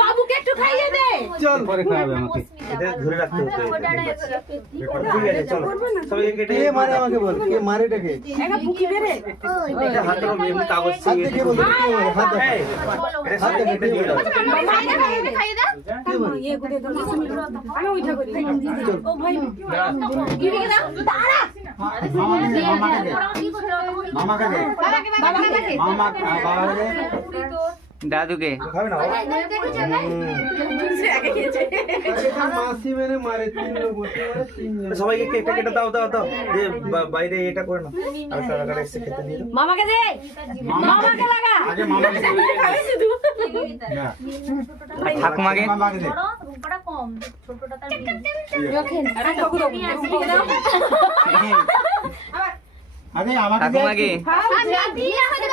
বাবুকে একটু খাইয়ে দে। চল পরে খাওয়াবে আমাকে। এটা ধরে রাখতে হতো। ঠিক আছে চলো সবাই কেটে কে মারে আমাকে বল, কে মারে এটাকে? একা বুকি বেরে এটা হাতে এমনি কাগজ হাত দিয়ে কে বল? হাত দে। এই, এটা হাতে কেটে দিয়ে দাও। মাইনে খাইয়ে দে। ইয়ে করে দাও। আমি ওইটা করি। ও ভাই কি রে দাও তারা মামাকে দে। বাবাকে দে। মামা বাবাকে দে। দাদুকে খাবে না বাবা? সে আগে খেয়েছে। এটা মাসি মেরে মারে, 3 লোক বসে মারে, 3 জন। সবাইকে কেটে কেটে দাও দাও দাও যে বাইরে এটা করে না আর সারা কাটা এসে খেতে দিয়ে দাও। মামাকে দে। মামাকে লাগা। আগে মামাকে দে। খাবে শুধু। না, আর ঠাকুমাকে মামাকে দে। রূপটা কম ছোটটা তার আরে কাকু দাও। আগে আমাকে দে। ঠাকুমাকে হ্যাঁ দিয়ে আমাকে